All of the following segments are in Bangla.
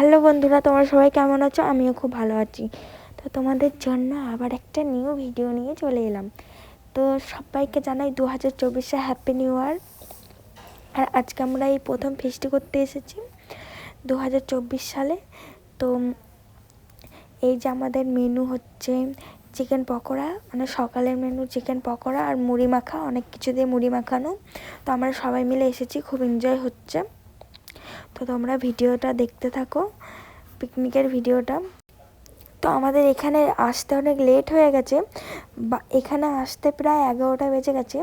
হ্যালো বন্ধুরা, তোমরা সবাই কেমন আছো? আমিও খুব ভালো আছি। তো তোমাদের জন্য আবার একটা নিউ ভিডিও নিয়ে চলে এলাম। তো সবাইকে জানাই 2024 হ্যাপি নিউ ইয়ার। আর আজকে আমরা এই প্রথম ফিস্ট করতে এসেছি 2024 সালে। তো এই যে আমাদের মেনু হচ্ছে চিকেন পকোড়া, মানে সকালের মেনু চিকেন পকোড়া আর মুড়ি মাখা, অনেক কিছু দিয়ে মুড়ি মাখানো। তো আমরা সবাই মিলে এসেছি, খুব এনজয় হচ্ছে। তো তোমরা ভিডিওটা দেখতে থাকো, পিকনিকের ভিডিওটা। তো আমাদের এখানে আসতে অনেক লেট হয়ে গেছে, এখানে আসতে প্রায় 11টা বেজে গেছে।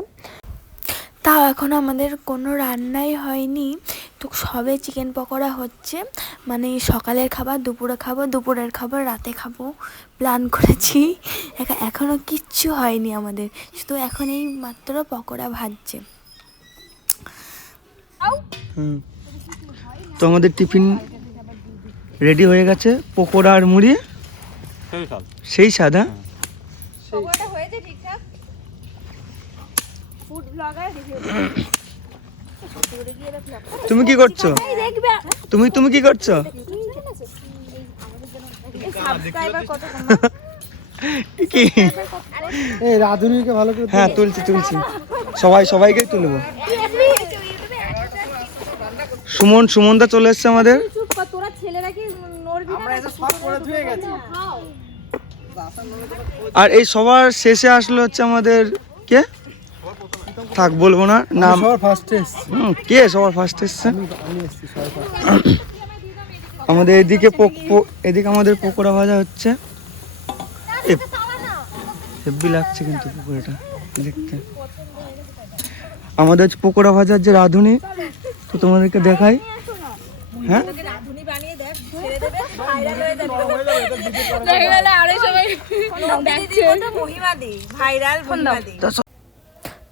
তাও এখন আমাদের কোনো রান্নাই হয়নি। তো সবে চিকেন পকোড়া হচ্ছে, মানে সকালের খাবার দুপুরে খাবো, দুপুরের খাবার রাতে খাবো প্ল্যান করেছি। এখনও কিচ্ছু হয়নি আমাদের, শুধু এখন এই মাত্র পকোড়া ভাজছে। তো আমাদের টিফিন রেডি হয়ে গেছে, পকোড়া আর মুড়ি। সেই স্বাদ। হ্যাঁ, তুমি কি করছো? তুমি কি করছো? হ্যাঁ, তুলছি সবাইকে তুলবো। সুমনদা চলে এসছে আমাদের। আর এই সবার শেষে আসলো হচ্ছে আমাদের কে, থাক বলবো না নাম। কে সবার ফার্স্ট এসছে? আমাদের এদিকে আমাদের পকোড়া ভাজা হচ্ছে। হেব্বি লাগছে কিন্তু পকোড়াটা দেখতে। আমাদের পকোড়া ভাজার যে রাঁধুনি, তো তোমাদেরকে দেখাই। হ্যাঁ,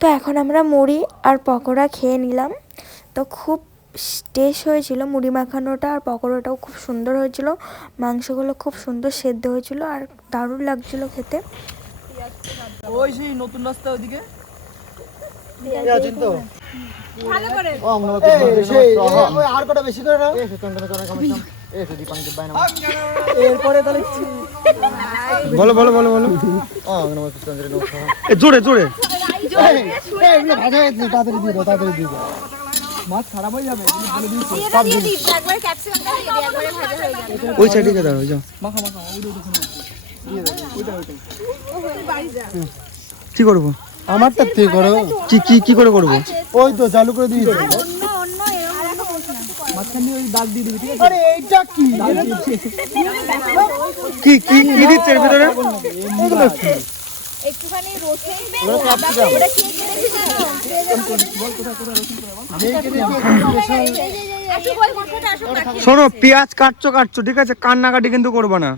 তো এখন আমরা মুড়ি আর পকোড়া খেয়ে নিলাম। তো খুব টেস্ট হয়েছিল মুড়ি মাখানোটা, আর পকোড়াটাও খুব সুন্দর হয়েছিল। মাংসগুলো খুব সুন্দর সেদ্ধ হয়েছিল আর দারুণ লাগছিল খেতে। ওই সেই নতুন রাস্তা ওইদিকে বলো জোরে মাছ খারাপ হয়ে যাবে। ওই সাইডে দাঁড়াও, যাও। কি করবো? আমারটা তুই করো। কি করে করবো? ওই তো চালু করে দিই, মাঝখানে ওই দাগ দিয়ে দিবি, ঠিক আছে? আরে এইটা কি দিচ্ছে এর ভিতরে? একটুখানি রসুন ওটা কি শোনো, পেঁয়াজ কাটছো, ঠিক আছে? কান্নাকাটি কিন্তু করবো না।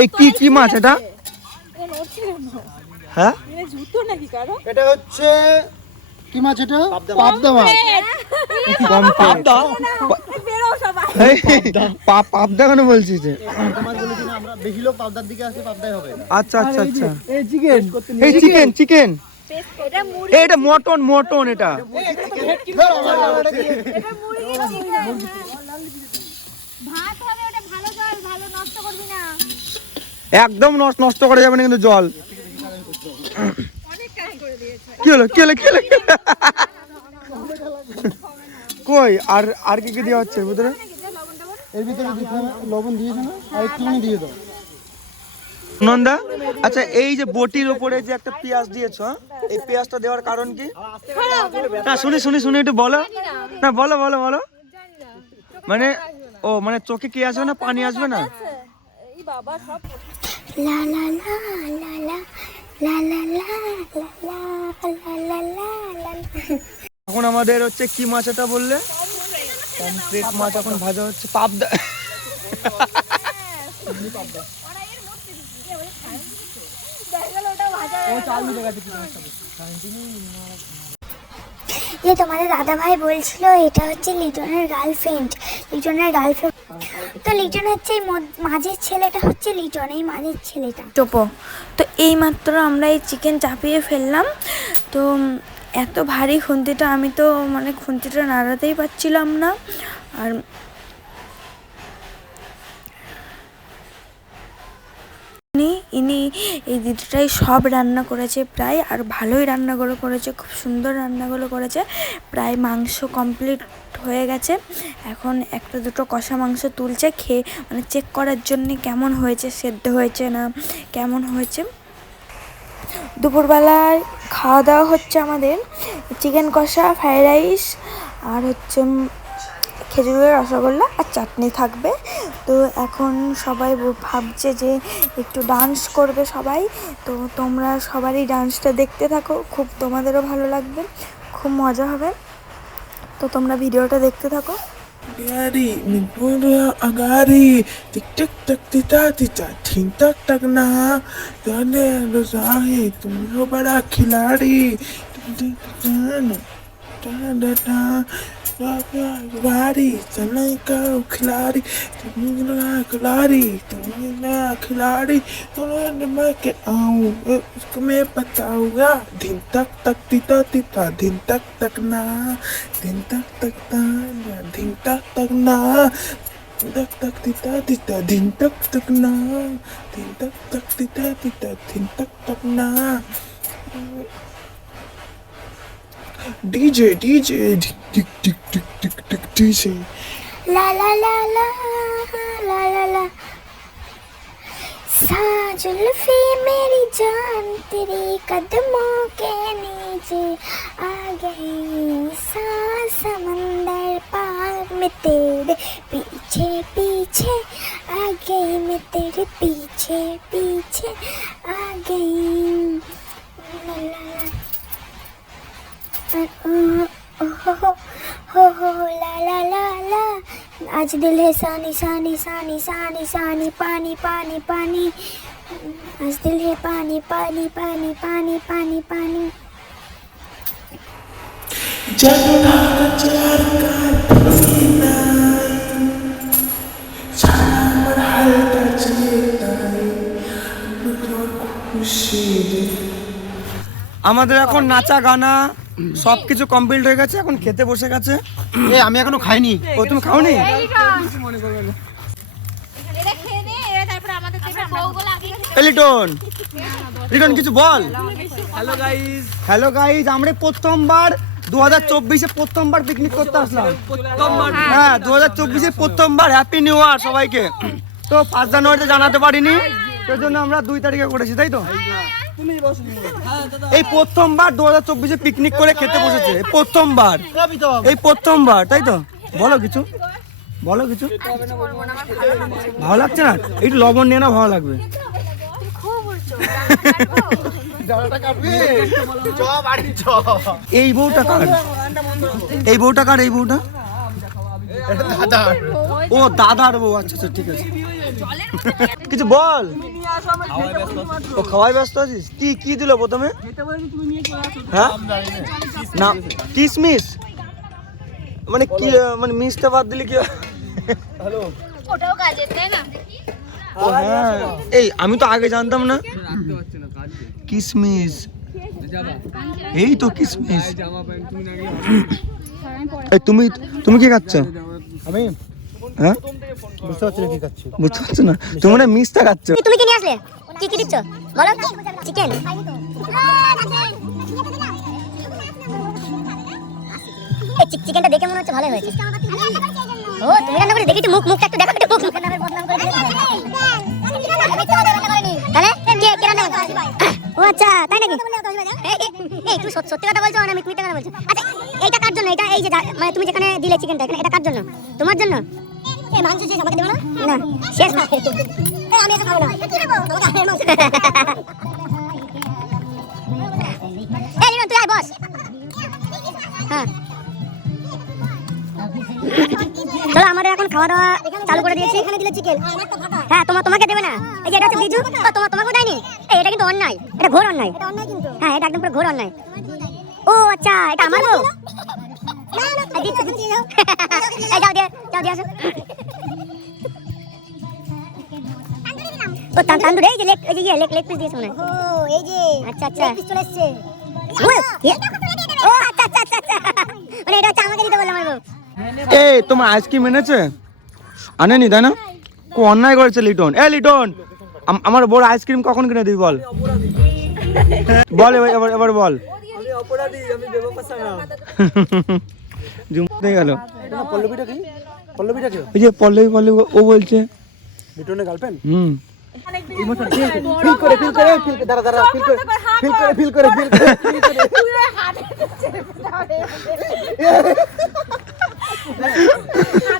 এই কি মাছ এটা? হ্যাঁ, এটা হচ্ছে কি মাছ? এটা পাবদা মাছ। পাবদা কেন বলছিস? আমরা বেশি লোক পাবদার দিকে আসি, পাবদাই হবে। আচ্ছা। এই চিকেন এটা মটন এটা। একদম নষ্ট করা যাবে না কিন্তু জল। কি হলো কই আর কি দেওয়া হচ্ছে এর ভিতরে? লবণ দিয়েছে না, আর একটুখানি দিয়ে দাও নন্দা। আচ্ছা, এই যে বটির উপরে যে একটা পেঁয়াজ দিয়েছো, এই পেঁয়াজটা দেওয়ার কারণ কি? না, শুনি একটু বলো না। বলো মানে চোখে কি আসবে না, পানি আসবে না? এখন আমাদের হচ্ছে কি মাছ এটা বললে? পমফ্রেট মাছ এখন ভাজা হচ্ছে। পাবদা। যে তোমাদের দাদা ভাই বলছিল এটা হচ্ছে লিটনের গার্লফ্রেন্ড। তো লিটন হচ্ছে এই মাঝের ছেলেটা, হচ্ছে লিটন এই মাঝের ছেলেটা। টোপো। তো এই মাত্র আমরা এই চিকেন চাপিয়ে ফেললাম। তো এত ভারী খুন্তিটা, আমি তো মানে খুন্তিটা নাড়াতেই পারছিলাম না। আর ইনি এই দিদিটাই সব রান্না করেছে প্রায়, আর ভালোই রান্নাগুলো করেছে, খুব সুন্দর রান্নাগুলো করেছে। প্রায় মাংস কমপ্লিট হয়ে গেছে, এখন একটা দুটো কষা মাংস তুলছে, খেয়ে মানে চেক করার জন্য কেমন হয়েছে, সেদ্ধ হয়েছে না কেমন হয়েছে। দুপুরবেলায় খাওয়া দাওয়া হচ্ছে আমাদের চিকেন কষা, ফ্রাইড রাইস, আর হচ্ছে খেজুরের রসগোল্লা আর চাটনি থাকবে। তো এখন সবাই ভাবছে যে একটু ডান্স করবে সবাই, তো তোমরা সবারই ডান্সটা দেখতে থাকো, খুব তোমাদেরও ভালো লাগবে, খুব মজা হবে। তো তোমরা ভিডিওটা দেখতে থাকো। Gari, minura agari, tik tik tak tita tita, ठीक tak tak ना, जाने रोज़ाही, तुम हो बड़ा खिलाड़ी, खिलाड़ी, चलने का खिलाड़ी, तुम खिलाड़ी, तुम्हें मैं के आऊँ, उसको मैं बताऊँगा, दिन तक तक तीता तीता, दिन तक तक ना, दिन तक तक ना, दिन तक तक ना, तक तक तीता तीता, दिन तक तक ना, दिन तक तक तीता तीता, दिन तक तक ना. DJ, DJ, tick tick tick tick tick tick DJ. ला ला ला ला ला ला ला जुल्फी मेरी जान तेरे कदमों के नीचे आ गई, समंदर पार में तेरे पीछे पीछे आ गई, मैं तेरे पीछे पीछे आ गई, ला ला ला हो ला ला ला ला, आज दिल है सानी सानी सानी सानी सानी, पानी पानी पानी, आज दिल है पानी पानी पानी पानी पानी पानी. जगना चार का पसीना, सारा मरहल का चेता, खुशी. আমাদের এখন নাচা গানা সব কিছু কমপ্লিট হয়ে গেছে, এখন খেতে বসে গেছে। আমি এখনো খাইনি। ও তুমি খাওনি? লিটন, লিটন কিছু বল। হ্যালো গাইজ, আমরা প্রথমবার 2024-এ প্রথমবার পিকনিক করতে আসলাম। হ্যাঁ 2024-এ প্রথমবার। হ্যাপি নিউ ইয়ার সবাইকে। তো 5 জানুয়ারিতে জানাতে পারিনি, সেই জন্য আমরা 2 তারিখে করেছি, তাই তো? এই প্রথমবার 2024-এ পিকনিক করে খেতে বসেছে, প্রথমবার, এই প্রথমবার, তাই তো? বলো কিছু, বলো কিছু। ভালো লাগছে না? একটু লবণ নিয়ে না, ভালো লাগবে। এই বউটা কার? এই বউটা কার? এই বউটা ও দাদার বউ। আচ্ছা আচ্ছা ঠিক আছে, কিছু বল। ও খাওয়াই ব্যস্ত আছিস? কি কি দিল প্রথমে? হ্যাঁ না কিসমিস, মানে কি, মানে মিসটা বাদ দিলি কি? হ্যালো, ওটাও কাজের, তাই না? ও হ্যাঁ, এই আমি তো আগে জানতাম না। কিসমিস, এই তো কিসমিস। এই তুমি তুমি কি খাচ্ছ? আমি হ্যাঁ বুঝতে পারছি না কি খাচ্ছি। বুঝতে পারছো না? তুমি মানে মিসটা খাচ্ছ। তুমি কি নিয়ে আসলে? কি কি দিচ্ছ বলো? চিকেন। এই চিকেনটা দেখে মনে হচ্ছে ভালো হয়েছে। ও তুমি রান্না করে দেখি, একটু মুখটা একটু দেখো, একটু মুখ নামের বদনাম করে দিলে। তাহলে কে কে রান্না করছে? ও আচ্ছা তাই নাকি? এই তুমি সত্যি কথা বলছো না মিথ্যা কথা বলছো? আচ্ছা এইটা কার জন্য? এটা এই যে মানে তুমি যেখানে দিলে চিকেনটা, এটা কার জন্য? তোমার জন্য? এই মাংস শেষ, আমাকে দেবো না? না শেষ না, আমি এটা খাবো না। এই লিটন তুই আয় বস। হ্যাঁ চলো, আমাদের এখন খাওয়া দাওয়া চালু করে দিয়েছি। এখানে দিলে চিকেন, হ্যাঁ তোমাকে দেবে না? এই যে এটা হচ্ছে বিজু, তোমাকেও দেয়নি? এই এটা কিন্তু অন্যায়, এটা ঘোর অন্যায়। হ্যাঁ এটা একদম পুরো ঘোর অন্যায়। ও আচ্ছা এটা আমার বউ? এই যাও দিয়ে আসো। ও তান্দুর, এই যে লেগ পিস দিয়েছে মনে হয়। ও এই যে আচ্ছা আচ্ছা চলে এসেছে। ও আচ্ছা আচ্ছা আচ্ছা আচ্ছা মানে এটা হচ্ছে আমাকে দিতে বললাম আমার বউ। এই তোমার আইসক্রিম এনেছে? আনেনি তাই না? খুব অন্যায় করেছে লিটন। এ লিটন, আমার বড় আইসক্রিম কখন কিনে দিবি বল? বল এবার এবার বল। জুমতে গেল। পল্লবীটা কি? পল্লবীটা কি? ওই যে পল্লবী পল্লবী ও বলছে লিটনের গার্লফ্রেন্ড? হুম। ফিল করে দাঁড়া দাঁড়া ফিল করে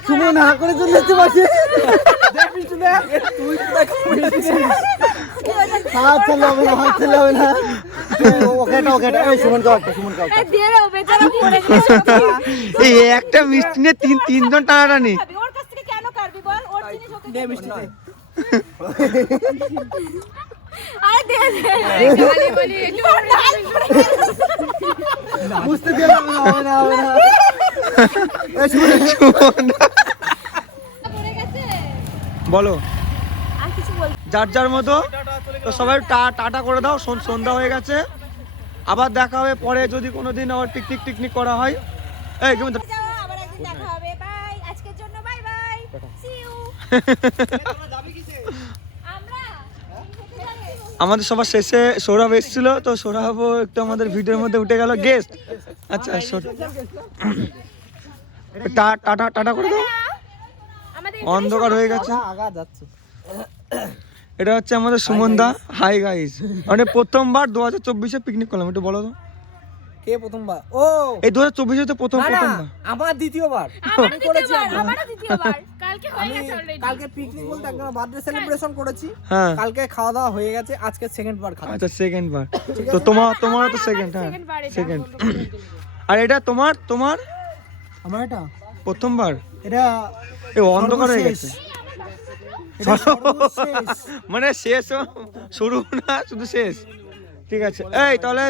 তুমি না করে চলে যেতে পারছিস তুই হাত চালাবে না ওকে এই সুমন কাউ এই একটা মিষ্টি নিয়ে তিনজন টানাটানি। বুঝতে দিয়ে হবে না বলো যার যার মতো তো সবাই টাটা করে দাও। সন্ধ্যা হয়ে গেছে, আবার দেখা হবে পরে যদি কোনোদিন আবার পিকনিক করা হয়। এই কেমন আবার একদিন দেখা হবে। বাই, আজকের জন্য বাই বাই, সি ইউ। আমরা আমাদের সবার শেষে সৌরভ এসেছিল, তো সৌরভও একটু আমাদের ভিডিওর মধ্যে উঠে গেল গেস্ট। আচ্ছা টাটা করে দাও, আমাদের অন্ধকার হয়ে গেছে। আগা যাচ্ছে। এটা হচ্ছে আমাদের সুমন দা। হাই গাইস, মানে প্রথমবার 2024-এ পিকনিক করলাম, একটু বলো তো। কে প্রথমবার? ও এই 2024-এ তো প্রথমবার আমার দ্বিতীয়বার। আমারও দ্বিতীয়বার। কালকে হয়ে গেছে অলরেডি। কালকে পিকনিক বলতে একদম বার্থডে সেলিব্রেশন করেছি। হ্যাঁ কালকে খাওয়া দাওয়া হয়ে গেছে, আজকে সেকেন্ড বার খাচ্ছি। আচ্ছা সেকেন্ড বার। তো তোমারও তো সেকেন্ড। হ্যাঁ সেকেন্ড। আর এটা তোমার আমার এটা প্রথমবার। এটা এই অন্ধকার হয়ে গেছে, এটা সর্বশেষ। মানে শেষ শুরু না শুধু শেষ। ঠিক আছে, এই তাহলে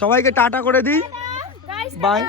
সবাইকে টাটা করে দিই, গাইস বাই।